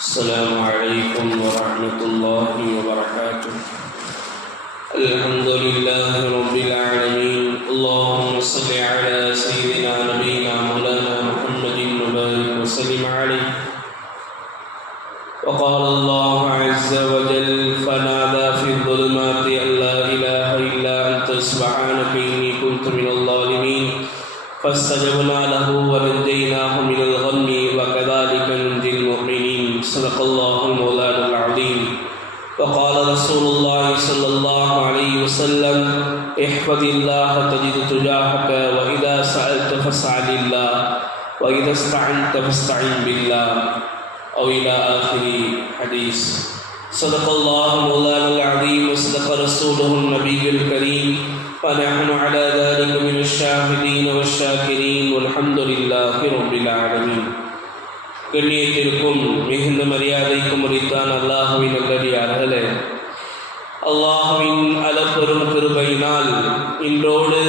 السلام عليكم ورحمة الله وبركاته. الحمد لله رب العالمين. اللهم صل على سيدنا نبينا مولانا محمد وبارك وسلم عليه. وقال الله عز وجل: فنادى في الظلمات أن لا إله إلا أنت سبحانك إني كنت من الظالمين فاستجبنا له ونجيناه من الغم وكذلك ننجي المؤمنين. صدق الله المولانا العظيم. وقال رسول الله صلى الله عليه وسلم: احفظ الله تجد تجاهك وإذا سألت فاسأل الله وإذا استعنت فاستعن بالله أو إلى آخر حديث. صدق الله مولانا العظيم وصدق رسوله النبي الكريم ونحن على ذلك من الشاهدين والشاكرين والحمد لله رب العالمين. கண்ணியத்திற்கும் மிகுந்த மரியாதைக்கும் உரித்தான் அல்லாஹுவின் நல்லடியார்களே, அல்லாஹுவின் அளப்பெரும் கிருபையினால் இன்றோடு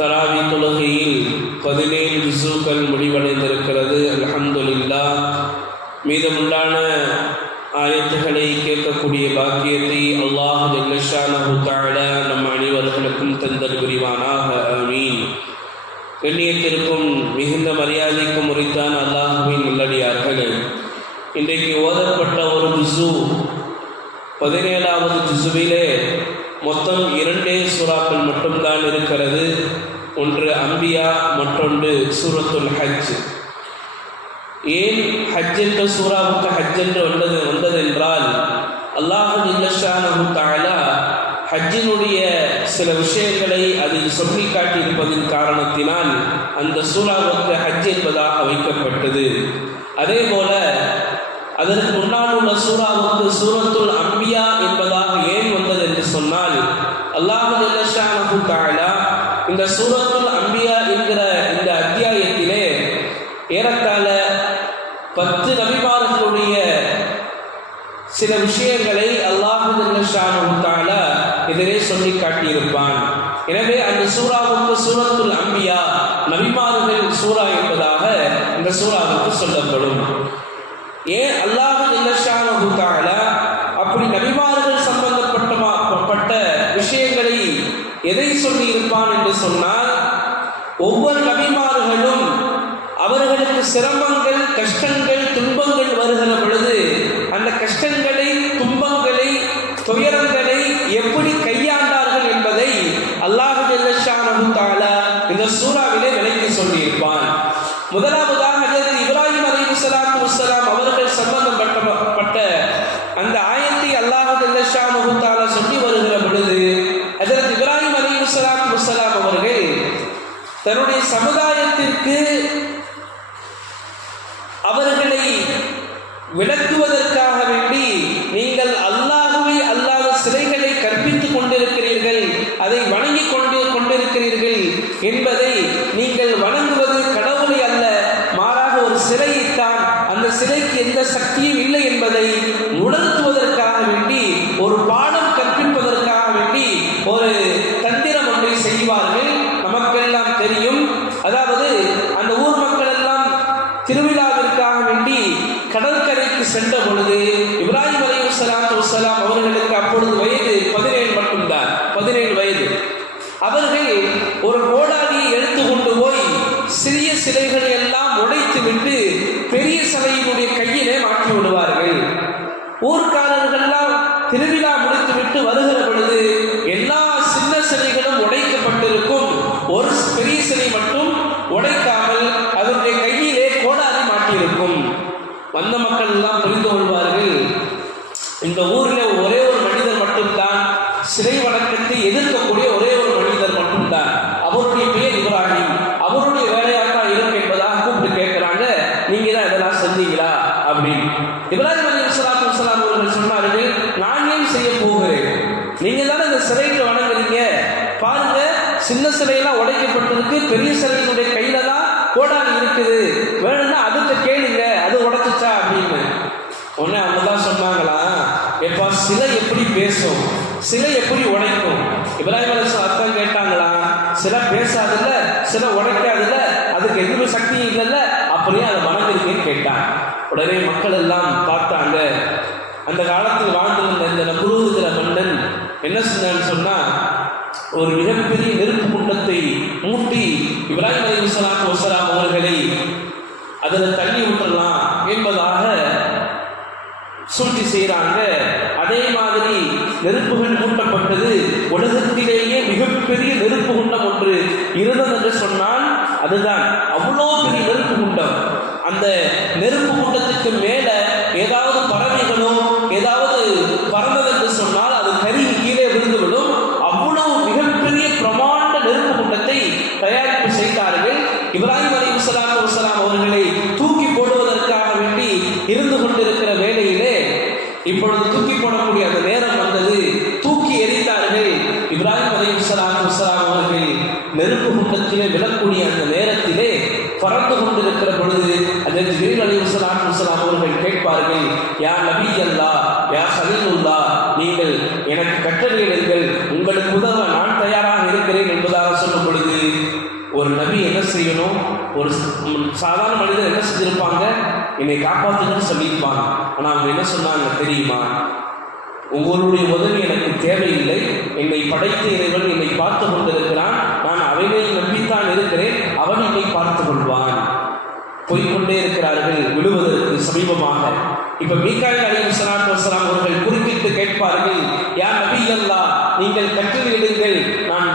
தராவி தொழுகையில் 17 ஜுஸுக்கள் முடிவடைந்திருக்கிறது. அல்ஹம்துலில்லாஹ். மீதமுண்டான ஆயத்துகளை கேட்கக்கூடிய பாக்கியத்தை அல்லாஹ் ஜல்ல ஷானஹு தஆலா நம் அனைவர்களுக்கும் தந்தல் புரிவானாக. ஆமீன். கண்ணியத்திற்கும் மிகுந்த மரியாதைக்கும் உரித்தான் அல்லாஹுவின் நல்லடியார்களே, இன்றைக்கு ஓதப்பட்ட ஒரு ஜுஸு 17வது ஜுஸுவிலே மொத்தம் 2 சூறாக்கள் மட்டும்தான் இருக்கிறது. ஒன்று அம்பியா, மற்றொன்று சூரத்துல் ஹஜ். ஏன் ஹஜ் என்ற சூறாவுக்கு ஹஜ் என்று வந்ததென்றால் அல்லாஹ் ஜல்ல ஷானஹு தஆலா ஹஜ்ஜினுடைய சில விஷயங்களை அதில் சொல்லி காட்டியிருப்பதின் காரணத்தினால் அந்த சூறாவுக்கு ஹஜ் என்பதாக வைக்கப்பட்டது. அதே போல அதற்கு முன்னால் உள்ள சூறாவுக்கு சூரத்துல் அம்பியா என்பதாக ஏன் வந்தது என்று சொன்னால் அல்லாஹ் ஜல்ல ஷானஹு தஆலா இந்த சூரத்துல் அம்பியா என்கிற இந்த அத்தியாயத்திலே ஏறத்தாழ 10 நபிமார்களுடைய சில விஷயங்களை அல்லாஹ் ஜல்ல ஷானஹு தஆலா இதிலே சொல்லி காட்டியிருப்பான். எனவே அந்த சூறாவுக்கு சூரத்துல் அம்பியா, நபிமார்கள் சூறா என்பதாக இந்த சூறாவுக்கு சொல்லப்படும். ஏன் அல்லாஹ் ஜல்ல ஷானஹு தஆலா அப்படி நபிமார்கள் சம்பந்தப்பட்ட விஷயங்களை எதை சொல்லி இருப்பான் என்று சொன்னால், ஒவ்வொரு நபிமார்களும் அவர்களுக்கு சிரமங்கள், கஷ்டங்கள், துன்பங்கள் வருகிற பொழுது அந்த கஷ்டங்களை, துன்பங்களை, துயரங்களை எப்படி கையாண்டார்கள் என்பதை அல்லாஹ் ஜல்ல ஷானஹு தஆலா இந்த சூறாவிலே விளக்கி சொல்லியிருப்பான். முதலாவதாக ஹஜ்ரத் இப்ராஹிம் அலைஹிஸ்ஸலாத்து வஸ்ஸலாம் அவர்கள் சம்பந்தப்பட்ட அந்த ஆயத்தை அல்லாஹ் ஜல்ல ஷானஹு தஆலா சொல்லி வருகிற பொழுது ஹஜ்ரத் இப்ராஹிம் அலைஹிஸ்ஸலாத்து வஸ்ஸலாம் அவர்கள் தன்னுடைய சமுதாயத்திற்கு அவர்களை விளக்குவதற்காக வேண்டி, நீங்கள் அல்லாஹ்வை அல்லாத சிலைகளை கற்பித்துக் கொண்டிருக்கிறீர்கள், அதை வணங்கிக் கொண்டிருக்கிறீர்கள் என்பதை, நீங்கள் வணங்குவது கடவுளை அல்ல, மாறாக ஒரு சிலையைத்தான், அந்த சிலைக்கு எந்த சக்தியும் இல்லை என்பதை உணர்த்துவதற்காக வேண்டி, ஒரு பாடம் கற்பிப்பதற்காக வேண்டி ஒரு தந்திரம் ஒன்றை செய்வார்கள். நமக்கெல்லாம் தெரியும். அதாவது அந்த ஊர் மக்கள் எல்லாம் திருவிழாவிற்காக வேண்டி கடற்கரைக்கு சென்ற பொழுது இப்ராஹிம் அலைஹிஸ்ஸலாத்து வஸ்ஸலாம் அவர்களுக்கு அப்பொழுது வயது 17 மட்டும்தான், 17 வயது. அவர்கள் ஒரு கோடாலியை எடுத்து கொண்டு போய் சிறிய சிலைகளை எல்லாம் உடைத்து விட்டு பெரிய சிலையினுடைய கையிலே மாற்றி விடுவார்கள். ஊர்க்காரர்கள்லாம் திருவிழா முடித்துவிட்டு வருகிற பொழுது எல்லா சின்ன சிலைகளும் உடைக்கப்பட்டிருக்கும், ஒரு பெரிய சிலை மட்டும் உடைக்காமல் அதனுடைய கையிலே கோடாலி மாட்டியிருக்கும். வந்த மக்கள் எல்லாம் புரிந்து கொள்வார்கள், இந்த ஊரில் ஒரே ஒரு மனிதர் மட்டும்தான் சிலை வணக்கத்தை எதிர்க்கக்கூடிய ஒரே ஒரு மனிதர் மட்டும்தான், அவருடைய பெயர் இப்ராஹிம், அவருடைய வேலையாத்தான் இருக்கு என்பதாக கூப்பிட்டு கேட்கிறாங்க, நீங்க தான் இதெல்லாம் செஞ்சீங்களா அப்படின்னு. இப்ராஹிம் அலைஹிஸ்ஸலாத்து வஸ்ஸலாம் அவர்கள் சொன்னார்கள், நான் ஏன் செய்ய போகிறேன், நீங்க தானே இந்த சிலைக்கு வணங்குறீங்க, பாருங்க சின்ன சிலையெல்லாம் உடைக்கப்பட்டிருக்கு, பெரிய சிலையினுடைய கையில தான் கோடாலி இருக்குது, வேணும்னா அதுக்கு கேளுங்க, அது உடைச்சிச்சா அப்படின்னு. உடனே அவங்க தான் சொன்னாங்களா, எப்பா சிலை எப்படி பேசும், சிலை எப்படி உடைக்கும்? இப்ராஹிம் அலைஹிஸ்ஸலாம் அர்த்தம் கேட்டாங்களா, சிலை பேசாதுல்ல, சிலை உடைக்காதுல்ல, அதுக்கு எதுவும் சக்தி இல்லைல்ல, அப்படியே அதை வணங்குறீங்கன்னு கேட்டான். உடனே மக்கள் எல்லாம் பார்த்தாங்க. அந்த காலத்தில் வாழ்ந்திருந்த இந்த நம்ரூதுங்கிற மன்னன் என்ன செஞ்சான்னு சொன்னா, ஒரு மிகப்பெரிய நெருப்பு குண்டத்தை மூட்டி இப்ராஹிம் அலைஹிஸ்ஸலாத்து வஸ்ஸலாம் அவர்களை அதில் தள்ளி விட்டுறலாம் என்பதாக சூழ்ச்சி செய்கிறாங்க. அதே மாதிரி நெருப்புகள் மூட்டப்பட்டது. உலகத்திலேயே மிகப்பெரிய நெருப்பு குண்டம் ஒன்று இருந்தது என்று சொன்னால் அதுதான். அவ்வளோ பெரிய நெருப்பு குண்டம். அந்த நெருப்பு குண்டத்துக்கு மேல ஏதாவது பறவைகளோ ஏதாவது பறந்தது என்று சொன்னால் அது கருகி கீழே விழுந்துவிடும். அவ்வளவு மிகப்பெரிய பிரமாண்ட நெருப்பு குண்டத்தை தயாரிப்பு செய்தார்கள். இப்ராஹிம் அலைஹிஸ்ஸலாத்து வஸ்ஸலாம் அவர்களை தூக்கி போடுவதற்காக வேண்டி இருந்து கொண்டிருக்கிற வேளையிலே இப்பொழுது தூக்கி போடக்கூடிய அந்த நேரம் வந்தது. தூக்கி எறிந்தார்கள். இப்ராஹிம் அலைஹிஸ்ஸலாத்து வஸ்ஸலாம் அவர்கள் நெருப்பு குண்டத்திலே விழக்கூடிய அந்த நேரத்திலே பறந்து கொண்டிருக்கிற பொழுது அதற்கு ஜிப்ரீல் அலைஹிஸ்ஸலாத்து வஸ்ஸலாம் அவர்கள் கேட்பார்கள், யா நபி அல்லாஹ், யா கலீலுல்லாஹ், நீங்கள் எனக்கு கட்டளையிடுங்கள், உங்களுக்கு உதவ நான் தயாராக இருக்கிறேன் என்பதாக சொல்லும் பொழுது ஒரு நபி என்ன செய்யணும்? ஒரு சாதாரண மனிதர் என்ன செஞ்சிருப்பாங்க? என்னை காப்பாற்றுங்கன்னு சொல்லியிருப்பாங்க. ஆனால் அவங்க என்ன சொன்னாங்க தெரியுமா? உங்களுடைய உதவி எனக்கு தேவையில்லை. என்னை படைத்த இறைவன் என்னை பார்த்து கொண்டிருக்கிறான். நான் அவனை நம்பித்தான் இருக்கிறேன். அவன் என்னை பார்த்து கொள்வான். போய்கொண்டே இருக்கிறார்கள் விழுவதற்கு சமீபமாக. இப்ப மீகாயில் அலைஹிஸ்ஸலாத்து வஸ்ஸலாம் அவர்கள் குறுக்கிட்டு கேட்பார்கள், யா நபி அல்லாஹ், நீங்கள் கட்டளையிடுங்கள். நான்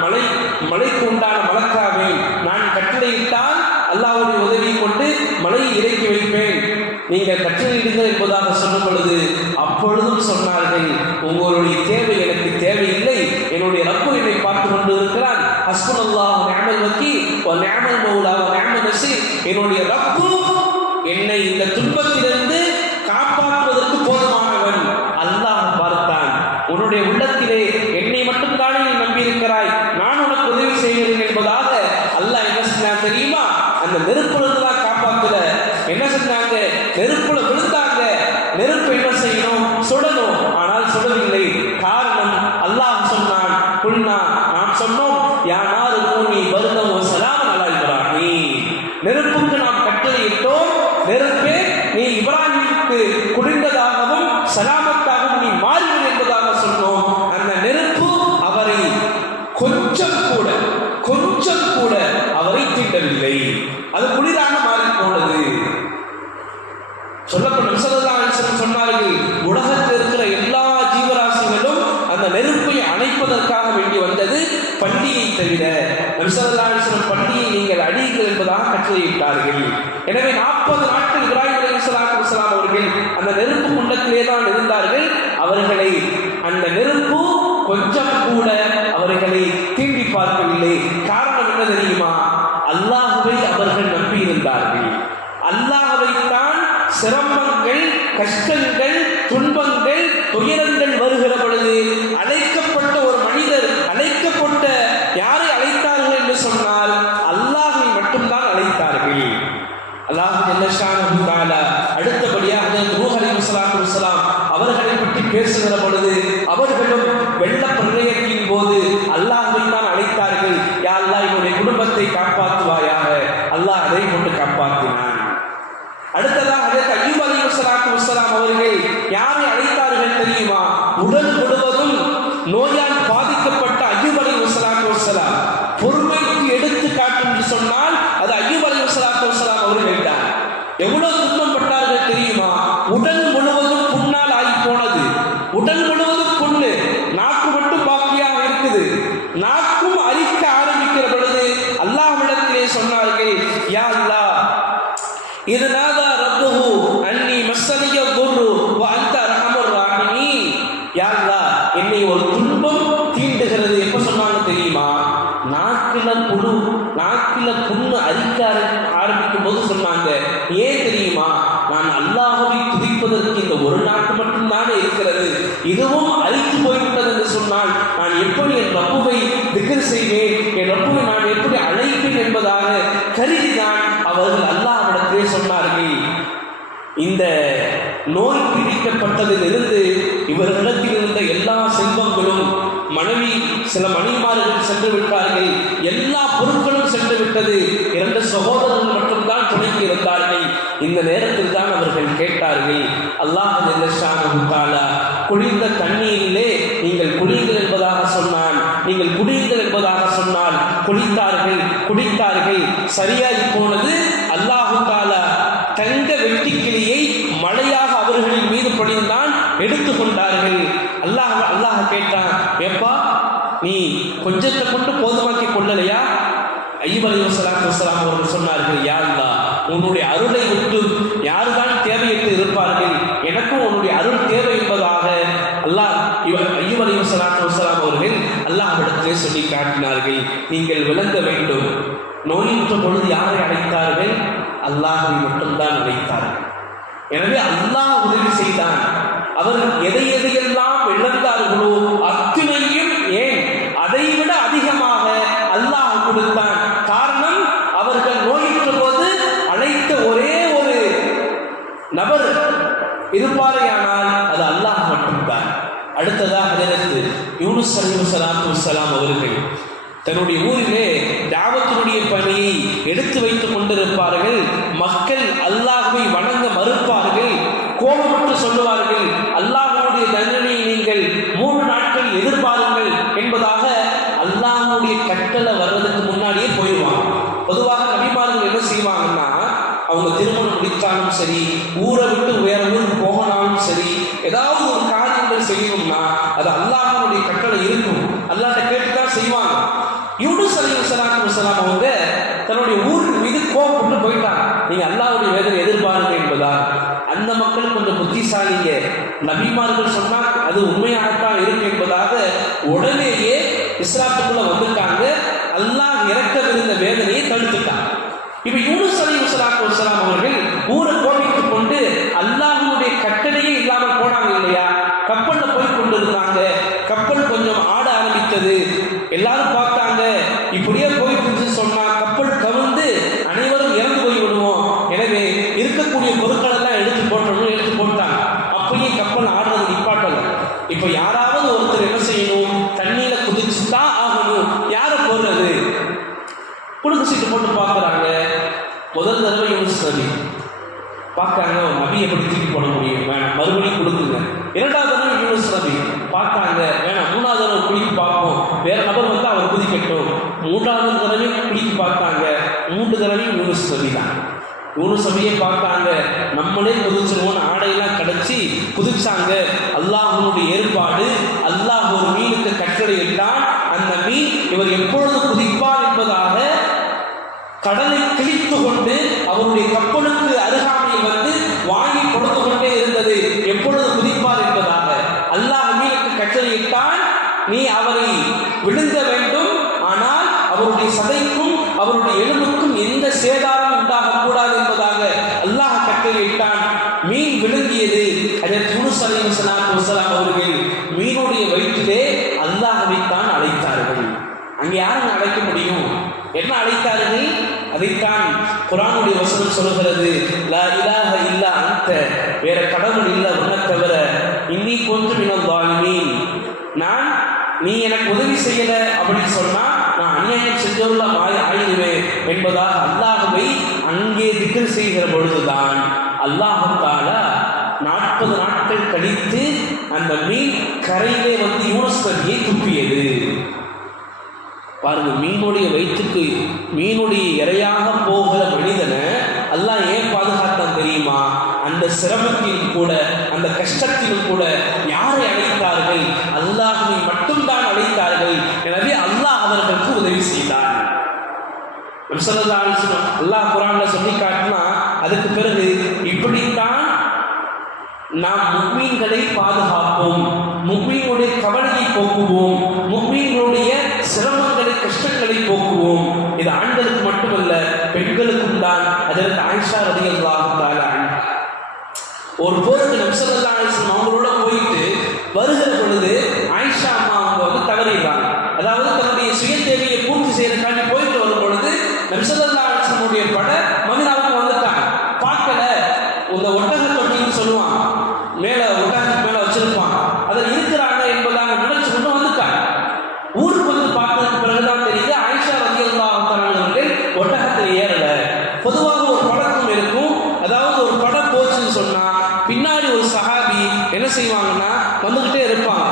மலைக்கு உண்டான மலக்காவே, நான் கட்டளையிட்டால் அல்லாஹ்வுடைய உதவி கொண்டு மலையை இறக்கி வைப்பேன். நீங்கள் கட்டளையிடுங்கள் என்பதாக சொல்லும் பொழுது அப்பொழுதும் சொன்னார்கள், உங்களுடைய தேவை எனக்கு தேவையில்லை. என்னுடைய ரப்பு என்னை பார்த்து கொண்டு இருக்கிறான். ஹஸ்புனல்லாஹு வ நிஅமல் வக்கீல் வ நிஅமல் மௌலா வ நிஅமல் நஸீர். என்னுடைய ரப்பு என்னை இந்த துன்பத்திலிருந்து காப்பாற்றுவதற்கு போதுமானவன். அல்லாஹ் பார்த்தான், உன்னுடைய உள்ளத்திலே என்னை மட்டும் தானே நீ நம்பி இருக்கிறாய், நான் உனக்கு உதவி செய்கிறேன் என்பதாக அல்லாஹ் என்ன செஞ்சான் தெரியுமா? அந்த நெருப்புல தான் காப்பாத்துல. என்ன செஞ்சாங்க? நெருப்புல விழுந்தாங்க. நெருப்பு என்ன செய்யணும்? சுடணும். ஆனால் சுடவில்லை. காரணம் அல்லாஹ் சொன்னான், குல்னா, நாம் சொன்னோம், யா நாரு கூனி பர்தம் வ ஸலாமன் அலா இப்ராஹீம். நெருப்புக்கு நாம் கட்டளையிட்டோம், நெருப்பே நீ இப்ராஹிமுக்கு குளிர்ந்ததாகவும் சலாமத்தாகவும் நீ மாறிவிடு என்பதாக சொன்னோம். அந்த நெருப்பு அவரை கொஞ்சம் கூட அவரை தீண்டவில்லை. அது குளிராக மாறி போனது. சொல்லப்பட்ட சொன்னார்கள், உலகத்தில் இருக்கிற எல்லா ஜீவராசிகளும் அந்த நெருப்பை அணைப்பதற்காக வேண்டி வந்தது, பண்டிகை தவிர. பண்டிகை நீங்கள் அடியுங்கள் என்பதாக கட்டளையிட்டார்கள். எனவே 40 நாட்கள் இப்ராஹிம் அலைஹிஸ்ஸலாத்து வஸ்ஸலாம் அவர்கள் அந்த நெருப்பு குண்டத்திலே தான் இருந்தார்கள். அவர்களை அந்த நெருப்பு கொஞ்சம் கூட அவர்களை தீண்டி பார்க்கவில்லை. காரணம் என்ன தெரியுமா? அல்லாஹ்வை அவர்கள் நம்பி இருந்தார்கள். அல்லாஹ்வைத்தான் சிரமங்கள், கஷ்டங்கள், துன்பங்கள், துயரங்கள் வருகிற பொழுது அழைக்கப்பட்ட ஒரு மனிதர், அழைக்கப்பட்ட யாரை அழைத்தார்கள் என்று சொன்னால் அல்லாஹ்வை மட்டும்தான் அழைத்தார்கள். அல்லாஹ் ஜல்லஷானஹு தஆலா அடுத்தபடியாக நூஹ் அலைஹிஸ்ஸலாத்து வஸ்ஸலாம் அவர்களை பற்றி பேசுகிற பொழுது அவர்களும் வெள்ள பிரளயத்தின் போது அல்லாஹ்வை தான் அழைத்தார்கள். யா அல்லாஹ், இவருடைய குடும்பத்தை காப்பாற்றுவாயாக. அல்லாஹ் அதை கொண்டு காப்பாற்றினான். அடுத்ததாக அதற்கு அய்யூப் அலைஹிஸ்ஸலாத்து வஸ்ஸலாம் அவர்கள் யாரை அழைத்தார்கள் தெரியுமா? உடல் முழுவதும் நோயால் பாதிக்கப்பட்ட அய்யூப் அலைஹிஸ்ஸலாத்து வஸ்ஸலாம். பொறுமைக்கு எடுத்து காட்டு என்று சொன்னால் அது அய்யூப் அலைஹிஸ்ஸலாத்து வஸ்ஸலாம் அவர்கள் தான். எவ்வளவு துன்பப்பட்டார்கள் தெரியுமா? உடல் முழுவதும் புண்ணால் ஆகி போனது. உடல் முழுவதும் புண்ணு, நாக்கு மட்டும் பாக்கியாக இருக்குது. நாக்கும் அரிக்க ஆரம்பிக்கிற பொழுது அல்லாஹ்விடத்திலே சொன்னார்கள், யா அல்லாஹ், இது நாதா ரப்புஹு அன்னி மஸ்ஸனிய துர்ரு வ அன்த அர்ஹமுர் ராஹிமீன். யா அல்லாஹ், என்னை ஒரு துன்பம் தீண்டுகிறது. எப்ப சொன்னாங்க தெரியுமா? நாக்கில புண்ணு அரிக்க ஆரம்பிக்கும் போது சொன்னாங்க. ஏன் தெரியுமா? நான் அல்லாஹ்வை துதிப்பதற்கு இந்த ஒரு நாக்கு மட்டும்தானே இருக்கிறது, இதுவும் அரித்து போய்விட்டது என்று சொன்னால் நான் எப்படி என் ரப்புவை திக்ர் செய்வேன், என் ரப்புவை நான் எப்படி அழைப்பேன் என்பதாக கருதிதான் அவர்கள் அல்லாஹ்விடத்திலே சொன்னார்கள். இந்த நோய் பீடிக்கப்பட்டதிலிருந்து இவர்களிடத்தில் இருந்த எல்லா செல்வங்களும், மனைவி, சில மணிமார்கள் சென்று விட்டார்கள், எல்லா பொருட்களும் சென்று விட்டது. 2 சகோதரர்கள் மட்டும்தான் துணைக்கு இருந்தார்கள். இந்த நேரத்தில் தான் அவர்கள் கேட்டார்கள், அல்லாஹ் ஜல்லஷானஹு தஆலா குளிர்ந்த தண்ணீரிலே நீங்கள் குளியுங்கள் என்பதாக சொன்னான், நீங்கள் குடியுங்கள் என்பதாக சொன்னால் குடித்தார்கள். சரியாகி போனது. அல்லாஹு தஆலா தங்க வெட்டிக்கிளியை மழையாக அவர்களின் மீது பொழிந்தான், எடுத்துக்கொண்டார்கள். அல்லாஹ் கேட்டான், ஏப்பா நீ கொஞ்சத்தை கொண்டு போதுமாக்கி கொள்ளலையா? அய்யூப் அலைஹிஸ்ஸலாத்து வஸ்ஸலாம் அவர்கள் சொன்னார்கள், யா அல்லாஹ், உன்னுடைய அருளை விட்டு யாருதான் தேவையற்று இருப்பார்கள், எனக்கும் உன்னுடைய அருள் தேவை என்பதாக அய்யூப் அலைஹிஸ்ஸலாத்து வஸ்ஸலாம் அவர்கள் அல்லாஹ்விடத்திலே சொல்லி காட்டினார்கள். நீங்கள் விளங்க வேண்டும், நோயுற்ற பொழுது யாரை அழைத்தார்கள்? அல்லாஹ்வை மட்டும்தான் அழைத்தார்கள். எனவே அல்லாஹ் உதவி செய்தான். அவர்கள் எதையெல்லாம் இழந்தார்களோ அத்துணையும், ஏன் அதைவிட அதிகமாக அல்லாஹ் கொடுத்தான். காரணம், அவர்கள் நோயுற்ற போது அழைத்த ஒரே ஒரு நபர் இருப்பாரையானால் அது அல்லாஹ் மட்டும்தான். அடுத்ததாக ஹஜரத் யூனுஸ் அலைஹிஸ்ஸலாத்து வஸ்ஸலாம் அவர்கள் தன்னுடைய ஊரிலே தாவத்தினுடைய பணியை எடுத்து வைத்துக் கொண்டிருப்பார்கள். மக்கள் அல்லாஹ்வை வணங்க மறுப்பார்கள், கோபப்பட்டு சொல்லுவார்கள், அல்லாஹ்வுடைய தண்டனையை நீங்கள் 3 நாட்கள் எதிர்பாருங்கள் என்பதாக அல்லாஹ்வுடைய கட்டளை வர்றதுக்கு முன்னாடியே போயிடுவாங்க. பொதுவாக நபிமார்கள் என்ன செய்வாங்கன்னா, அவங்க திருமணம் முடித்தாலும் சரி, ஊரை விட்டு வேற ஊருக்கு போகனாலும் சரி, ஏதாவது ஒரு காரியங்கள் செய்யணும்னா அது அல்லாஹ்வுடைய கட்டளை இருக்கும், அல்லாஹ்ட்ட கேட்டுதான் செய்வாங்க. யூனுஸ் அலைஹிஸ்ஸலாத்து வஸ்ஸலாம் அவங்க தன்னுடைய ஊரின் மீது கோபப்பட்டு போயிட்டாங்க, நீங்க அல்லாஹ்வுடைய வேதனை எதிர்பாருங்க என்பதா. அந்த மக்கள் கொஞ்சம் புத்திசாலிங்க, நபிமார்கள் சொன்னா அது உண்மையாகத்தான் இருக்கு என்பதாக உடனேயே இஸ்லாத்துக்குள்ள வந்துட்டாங்க. அல்லாஹ் இறக்கவிருந்த வேதனையை தடுத்துட்டாங்க. இப்ப யூனுஸ் அலைஹிஸ்ஸலாத்து வஸ்ஸலாம் அவர்கள் ஊரை கோபித்துக் கொண்டு அல்லாஹ்வுடைய கட்டளையே இல்லாமல் போனாங்க இல்லையா? கப்பல்ல போய் கொண்டிருந்தாங்க. கப்பல் கொஞ்சம் ஆட ஆரம்பித்தது. எல்லாரும் பார்த்தாங்க, இப்படியே போயிட்டு சொன்னா கப்பல் கவிழ்ந்து அனைவரும் இறந்து போய் விடுவோம், எனவே இருக்கக்கூடிய பொருட்கள் எல்லாம் எடுத்து போட்டாங்க. அப்பயே கப்பல் ஆடுறது நிப்பாட்டல. இப்ப யாராவது ஒருத்தர் என்ன செய்யணும்? தண்ணியில குதிச்சுதான் ஆகணும். யாரை போடுறது? குடுக்க சீட்டு போட்டு பார்க்குறாங்க. முதல் தடவை யூனுஸ் நபி பார்த்தாங்க, நபி எப்படி தூக்கி போட முடியும், வேணாம் மறுபடியும் கொடுக்குங்க. 2வது தடவை யூனுஸ் நபி பார்த்தாங்க, வேணாம் 3வது தடவை குளிக்கு பார்ப்போம், வேற நபர் வந்து அவர் குதிக்கட்டும். 3வது தடவை குளிக்கு பார்த்தாங்க, 3 தடவையும் யூனுஸ் நபி தான். யூனுஸ் நபியை பார்த்தாங்க, நம்மளே குதிச்சிருவோம், ஆடையெல்லாம் கிடைச்சி குதிச்சாங்க. அல்லாஹ்வுடைய ஏற்பாடு, அல்லாஹ் ஒரு மீனுக்கு கட்டளை இட்டான். அந்த மீன் இவர் எப்பொழுது குதிப்பார் என்பதாக கடலை கிழித்து கொண்டு அவருடைய கப்பலுக்கு அருகாமையில் வந்து வாங்கி கொடுத்து கொண்டே இருந்தது, எப்பொழுது குதிப்பார் என்பதாக. அல்லாஹ் மீனுக்கு கட்டளையிட்டான், நீ அவரை விழுங்க வேண்டும், ஆனால் அவருடைய சதைக்கும் அவருடைய எலும்புக்கும் எந்த சேதாரம் உண்டாகக்கூடாது என்பதாக அல்லாஹ் கட்டளையிட்டான். மீன் விழுங்கியது. ஹஜரத் யூனுஸ் அலைஹிஸ்ஸலாத்து வஸ்ஸலாம் அவர்கள் மீனுடைய வயிற்றிலே அல்லாஹ்வைத்தான் அழைத்தார்கள். அங்கே யாரும் அழைக்க முடியும்? என்ன அழைத்தார்கள்? அதைத்தான் குர்ஆனுடைய வசனம் சொல்கிறது, லா இலாஹ இல்லா அன்த, வேற கடவுள் இல்ல உன்னை தவிர, இன்னி குன்து மினல் ஸாலிமீன், நீ எனக்கு உதவி செய்யல அப்படின்னு சொன்னா நான் அநியாயம் செஞ்சவர்கள ஆயிடுவேன் என்பதாக அல்லாஹ்வை அங்கே திக்ர் செய்கிற பொழுதுதான் அல்லாஹ் தஆலா 40 நாட்கள் கழித்து அந்த மீன் கரையிலே வந்து யூனுஸ் நபியை துப்பியது. பாருங்க, மீனுடைய வயிற்றுக்கு மீனுடைய இரையாக போகிற மனிதனை அல்லாஹ் ஏன் பாதுகாத்தான் தெரியுமா? அந்த சிரமத்திலும் கூட, அந்த கஷ்டத்திலும் கூட யாரை அழைத்தார்கள்? அல்லாஹ்வை மட்டும்தான் அழைத்தார்கள். எனவே அல்லாஹ் அவர்களுக்கு உதவி செய்தார். அல்லாஹ் குர்ஆன்ல சொல்லி காட்டினா, அதுக்கு பிறகு இப்படித்தான் நாம் முஃமின்களை பாதுகாப்போம், முஃமினுடைய கவலையை போக்குவோம், முஃமினுடைய சிரமங்களை கஷ்டங்களை போக்குவோம். இது ஆண்களுக்கு மட்டுமல்ல, பெண்களுக்கும் தான். அதற்கு ஆயிஷா ரலியல்லாஹு தஆலா அன்ஹா ஒரு போருக்கு நபி ஸல்லல்லாஹு அலைஹி வஸல்லம் அவங்களோட போயிட்டு வருகிற பொழுது ஆயிஷா அம்மா அவங்க வந்து தவறிடுறாங்க. அதாவது தன்னுடைய சுய தேவையை பூர்த்தி செய்யறதுக்காண்டி போயிட்டு வரும் பொழுது நபி ஸல்லல்லாஹு அலைஹி வஸல்லமுடைய படை மதீனாவுக்கு வந்துட்டாங்க. பார்க்கல, இந்த ஒட்டக தொட்டின்னு சொல்லுவாங்க, மேல ஒட்டகத்துக்கு மேல வச்சிருப்பாங்க, அதில் இருக்கிறாங்க என்பதாக நினைச்சு கொண்டு வந்துட்டாங்க. ஊருக்கு வந்து பார்த்ததுக்கு பிறகுதான் தெரியுது ஆயிஷா ரலியல்லாஹு தஆலா அவர்கள் ஒட்டகத்தில் ஏறல. பொதுவாக ஒரு பழக்கம் இருக்கும், அதாவது செய்வாங்கன்னா வந்துகிட்டே இருப்பாங்க,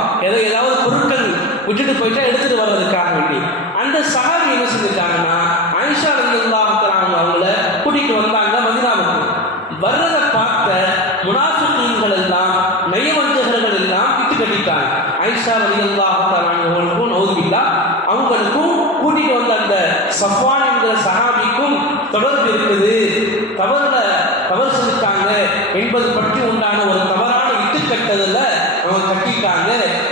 ஏதாவது பொருட்கள் விட்டுட்டு போயிட்டா எடுத்துட்டு வர்றதுக்காக வேண்டி. அந்த சஹாபி என்ன செஞ்சுட்டாங்கன்னா ஆயிஷா ரலியல்லாஹு தஆலா அவங்கள கூட்டிட்டு வந்தாங்க மதீனாவுக்கு. வர்றதை பார்த்த முனாஃபிகீன்கள் எல்லாம், நயவஞ்சகர்கள் எல்லாம் விட்டு கட்டிட்டாங்க. ஆயிஷா ரலியல்லாஹு தஆலா அவங்களுக்கும் நௌதுபில்லா அவங்களுக்கும் கூட்டிட்டு வந்த அந்த சஃப்வான் என்கிற சஹாபிக்கும் தொடர்பு இருக்குது, தவறு செஞ்சுட்டாங்க என்பது பற்றி உண்டான ஒரு தவறான இட்டுக்கட்டதில் அவங்க கட்டிட்டாங்க.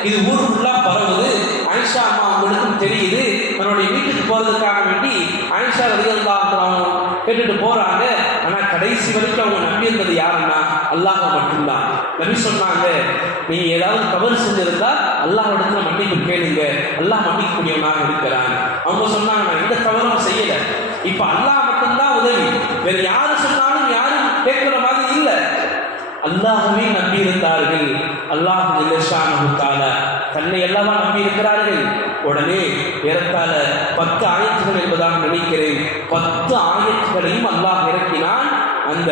இது ஊர் ஃபுல்லாக பரவுது. ஆயிஷா அம்மா அவங்களுக்கும் தெரியுது. தன்னுடைய வீட்டுக்கு போகிறதுக்காக வேண்டி ஆயிஷா ரலியல்லாஹு தஆலா கேட்டுட்டு போகிறாங்க. ஆனால் கடைசி வரைக்கும் அவங்க நம்பியிருந்தது யாருன்னா அல்லாஹ் மட்டும்தான். நபி சொன்னாங்க, நீ ஏதாவது தவறு செஞ்சிருந்தா அல்லாஹ்விடத்துல மன்னிப்பு கேளுங்க, அல்லாஹ் மன்னிக்கக்கூடியவனாக இருக்கிறான். அவங்க சொன்னாங்க, நான் எந்த தவறும் செய்யல, இப்ப அல்லாஹ் மட்டும்தான் உதவி, வேற யாரு சொன்னாலும் யாரும் கேட்கிற மாதிரி இல்லை. அல்லாஹ்வே நம்பி இருந்தார்கள். அல்லாஹ் ஜல்லஷானஹு தஆலா தன்னை எல்லாமா நம்பி இருக்கிறார்கள். உடனே ஏறத்தாழ 10 ஆயத்துகள் என்பதாக நினைக்கிறேன், 10 ஆயத்துகளையும் அல்லாஹ் இறக்கினான். அந்த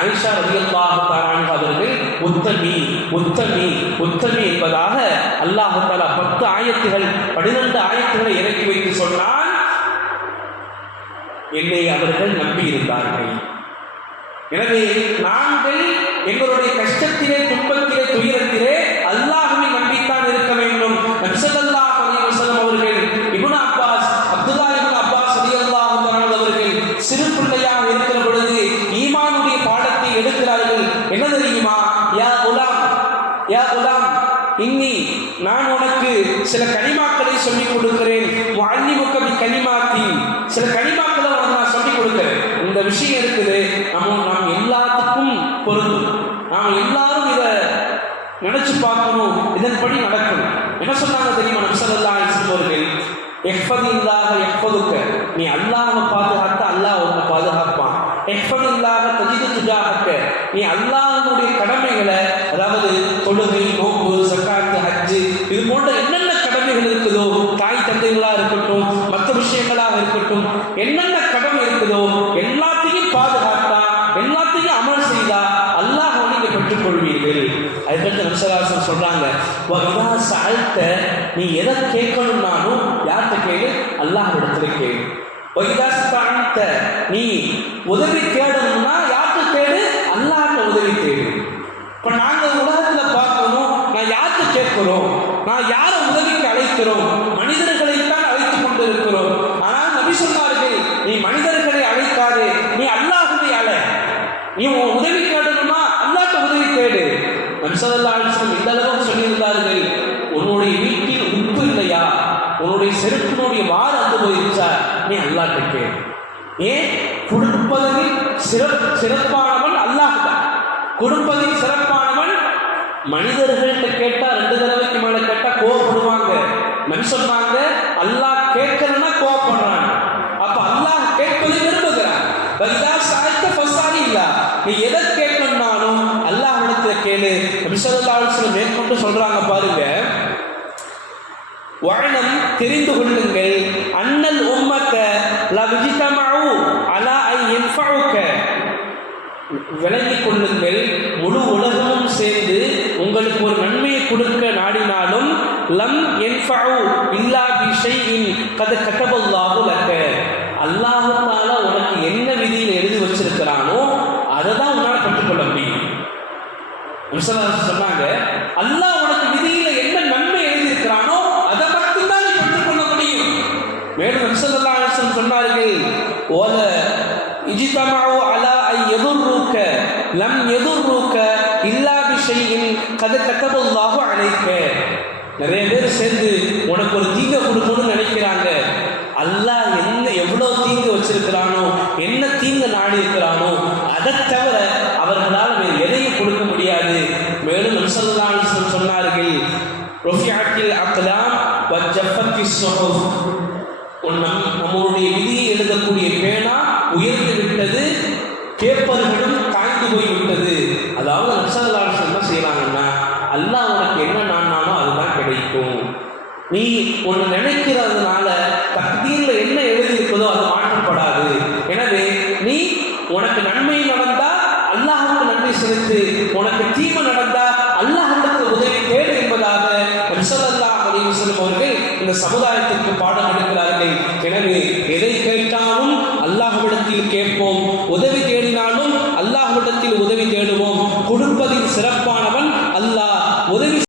ஆயிஷா ரலியல்லாஹு தஆலா அவர்கள் உத்தமி உத்தமி உத்தமி என்பதாக அல்லாஹ் தஆலா 10 ஆயத்துகள் 12 ஆயத்துகளை இறக்கி வைத்து சொன்னான். என்னை அவர்கள் நம்பி இருந்தார்கள். எனவே நாங்கள் எங்களுடைய கஷ்டத்திலே, துன்பத்திலே, துயரத்திலே அல்லாஹ்வை நம்பித்தான் இருக்க வேண்டும். நபி ஸல்லல்லாஹு அலைஹி வஸல்லம் அவர்கள் இப்னு அப்பாஸ், அப்துல்லாஹ் இப்னு அப்பாஸ் ரலியல்லாஹு தஆலா அவர்கள் சிறு பிள்ளையாக இருக்கிற பொழுது ஈமானுடைய பாடத்தை எடுக்கிறார்கள். என்ன தெரியுமா? யா குலாம் இன்னி, நான் உனக்கு சில கலிமாக்களை சொல்லிக் கொடுக்கிறேன். முஅல்லிமுக பி கலிமாத்தி, சில கலிமாக்களை உனக்கு நான் சொல்லிக் கொடுக்கிறேன். இந்த விஷயம் இருக்குது, நாம் எல்லாத்துக்கும் பொருந்தும். நாம் எல்லாரும் இதை நினைச்சு பார்க்கணும், இதன்படி நடக்கணும். என்ன சொன்னாங்க தெரியுமா நபி ஸல்லல்லாஹு அலைஹி வஸல்லம் அவர்கள்? இஹ்ஃபதில்லாஹ யஹ்ஃபதுக, நீ அல்லாஹ்வை பாதுகாத்தா அல்லாஹ் உன்னை பாதுகாப்பான். இஹ்ஃபதில்லாஹ தஜிது துஜாஹக, நீ அல்லாஹ்வுடைய கடமைகளை, அதாவது தொழுகை, நோன்பு, ஸகாத், ஹஜ், இது போன்ற என்னென்ன கடமைகள் இருக்குதோ, தாய் தந்தைகளா இருக்கட்டும், மற்ற விஷயங்களாக இருக்கட்டும், என்னென்ன கடமை இருக்குதோ எல்லாத்தையும் பாதுகாத்தா, எல்லாத்தையும் அமல் செய்தா அல்லாஹ் நீங்க பெற்றுக் கொள்வீர்கள். அதுக்கு நபி ஸல்லல்லாஹு அலைஹி வஸல்லம் சொல்றாங்க, வஇதா சஅல்த, நீ எதை கேட்கணும்னாலும் யார்கிட்ட கேளு? அல்லாஹ்விடத்துல கேளு. வஇதா ஸ்தஅன்த, நீ உதவி தேடணும்னா யார்கிட்ட தேடு? அல்லாஹ்விட்ட உதவி தேடு. இப்ப நாங்க உலகத்துல பார்க்கணும், நான் யார்கிட்ட கேட்கிறோம்? நான் யாரை உதவிக்கு அழைக்கிறோம்? மனிதர்களைத்தான் அழைத்துக் கொண்டு இருக்கிறோம். ஆனால் நபி சொன்னார்கள், நீ மனிதர்களை அழைக்காதே, நீ அல்லாஹ்வை அழை. நீ உதவி தேடணுமா அல்லாஹ்ட்ட உதவி தேடு. நபி ஸல்லல்லாஹு அலைஹி வஸல்லம் இந்த அளவுக்கு சொல்லியிருந்தார்கள், உன்னுடைய வீட்டில் உப்பு இல்லையா, உன்னுடைய செருப்பினுடைய வாறு அந்து போயிருச்சா, நீ அல்லாஹ்ட்ட கேளு. ஏன்? கொடுப்பதில் சிறப்பானவன் அல்லாஹ் தான். கொடுப்பதில் சிறப்பானவன். மனிதர்கள்ட்ட கேட்டா 2 தடவைக்கு மேல கேட்டா கோவப்படுவாங்க. நபி சொன்னாங்க, அல்லாஹ் கேட்கறனா கோவப்படுறான். அப்ப அல்லாஹ் கேட்பதை விரும்புகிறான். நீ எதை கேட்கணும்னாலும் அல்லாஹ்விடத்துல கேளு. நபி ஸல்லல்லாஹு அலைஹி வஸல்லம் மேற்கொண்டு சொல்றாங்க பாருங்க, வஅலம், தெரிந்து கொள்ளுங்கள், அன்னல் உம்மத லவ்ஜிதமஉ அலா ஐ யன்ஃபஉக, விளங்கிக் கொள்ளுங்கள், முழு உலகமும் சேர்ந்து உங்களுக்கு ஒரு நன்மையை கொடுக்க நாடினாலும் லம் யன்ஃபஉ இல்லா பி ஷைஇன் கத் கதபல்லாஹு லக, அல்லாஹ் தஆலா உனக்கு என்ன விதியில் எழுதி வச்சிருக்கிறானோ அதை தான் உன்னால் பெற்றுக்கொள்ள முடியும். சொன்னாங்க, அல்லாஹ் உனக்கு விதியில என்ன நன்மை எழுதியிருக்கிறானோ அதை மட்டும்தான் நீ பெற்றுக்கொள்ள முடியும். மேலும் ஸல்லல்லாஹு அலைஹி வஸல்லம் சொன்னார்கள், ஓல இஜ்தமஉ அலா ஐ யதுர்ருக லம் யதுர்ருக இல்லா பி ஷைஇன் கத் கதபல்லாஹு அலைக. நிறைய பேர் சேர்ந்து உனக்கு ஒரு தீங்க கொடுக்கணும்னு நினைக்கிறாங்க. அல்லாஹ் எவ்வளவு தீங்கு வச்சிருக்கிறானோ, என்ன தீங்கு நாடி இருக்கிறானோ அதை தவிர அவர்களால் வேறு எதையும் கொடுக்க முடியாது. மேலும் நபி ஸல்லல்லாஹு அலைஹி வஸல்லம் சொன்னார்கள், ரஃபிஅத்தில் அக்லாம் வ ஜஃபத்திஸ் ஸுஹுஃப், நம்முடைய விதியை எழுதக்கூடிய பேனா உயர்ந்து விட்டது, பேப்பர்களும் காய்ந்து போய்விட்டது. அதாவது நபி ஸல்லல்லாஹு அலைஹி வஸல்லம் என்ன செய்யறாங்கன்னா, அல்லாஹ் உனக்கு என்ன நானானோ அதுதான் கிடைக்கும். நீ ஒன்று நினைக்கிறதுனால தக்தீர்ல என்ன எழுதி இருக்குதோ அது மாற்றப்படாது. எனவே நீ உனக்கு நன்மை நடந்தா அல்லாஹ்வுக்கு நன்றி செலுத்து, உனக்கு தீமை நடந்தா அல்லாஹ்வுக்கு நபி ஸல்லல்லாஹு அலைஹி வஸல்லம் அவர்கள் இந்த சமுதாயத்திற்கு பாடம் எடுக்கிறார்கள். எனவே எதை கேட்டாலும் அல்லாஹ்விடத்தில் கேட்போம், உதவி தேடினாலும் அல்லாஹ்விடத்தில் உதவி தேடுவோம். கொடுப்பதில் சிறப்பான